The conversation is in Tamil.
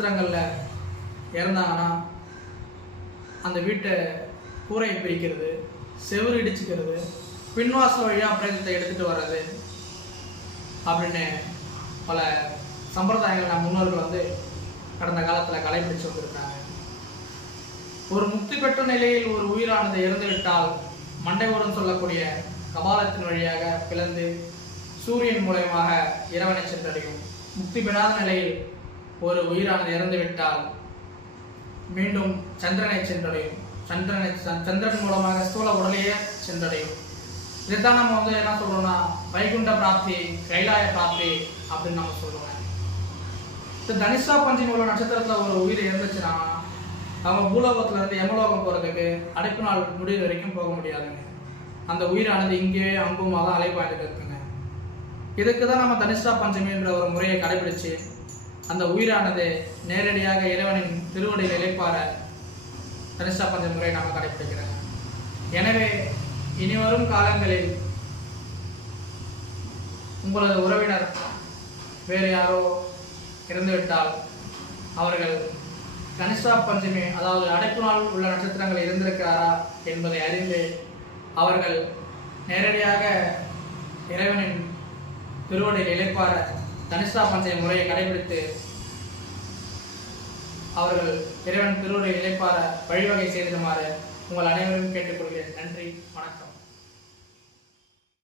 நட்சத்திரங்களில் இறந்தாங்கன்னா அந்த வீட்டை கூரை பிரிக்கிறது செவுரு இடிச்சுக்கிறது பின்வாசல் வழியாக பிரேதத்தை எடுத்துகிட்டு வர்றது அப்படின்னு பல சம்பிரதாயங்கள் நம் முன்னோர்கள் வந்து கடந்த காலத்தில் கடைபிடிச்சு வந்திருக்காங்க. ஒரு முக்தி பெற்ற நிலையில் ஒரு உயிரானது இறந்துவிட்டால் மண்டையோரம் சொல்லக்கூடிய கபாலத்தின் வழியாக பிளந்து சூரியன் மூலயமாக இறைவனை சென்றடையும். முக்தி பெறாத நிலையில் ஒரு உயிரானது இறந்துவிட்டால் மீண்டும் சந்திரனை சென்றடையும். சந்திரனை சந்திரன் மூலமாக ஸ்தூல உடலையே சென்றடையும். இதைத்தான் நம்ம வந்து என்ன சொல்றோம்னா வைகுண்ட பிராப்தி கைலாய பிராப்தி அப்படின்னு நம்ம சொல்றோம். இப்போ தனிஷா பஞ்சின் உள்ள நட்சத்திரத்தில் ஒரு உயிர் இருந்துச்சுன்னா அவங்க பூலோகத்துல இருந்து போகிறதுக்கு போறதுக்கு அடைப்பு நாள் முடிவு வரைக்கும் போக முடியாதுங்க. அந்த உயிரானது இங்கேயே அங்குமாக தான் அலைப்பாய்ந்துட்டு இருக்குங்க இதுக்கு தான் நம்ம தனிஷா பஞ்சமின்ற ஒரு முறையை கடைபிடிச்சு அந்த உயிரானது நேரடியாக இறைவனின் திருவடியில் இழைப்பார தனிஷ்டா பஞ்ச முறை நாம் கடைபிடிக்கிறோங்க எனவே இனி வரும் காலங்களில் உங்களது உறவினர் வேறு யாரோ இறந்துவிட்டால் அவர்கள் கனிஷ்டா பஞ்சமி அதாவது அடைப்பு நாள் உள்ள நட்சத்திரங்கள் இருந்திருக்கிறாரா என்பதை அறிந்து அவர்கள் நேரடியாக இறைவனின் திருவடியில் இழைப்பார தனிஷ்டா பஞ்சை முறையை கடைபிடித்து அவர்கள் இறைவன் திருவுரை இழைப்பார வழிவகை செய்திடுமாறு உங்கள் அனைவரும் கேட்டுக்கொள்கிறேன். நன்றி வணக்கம்.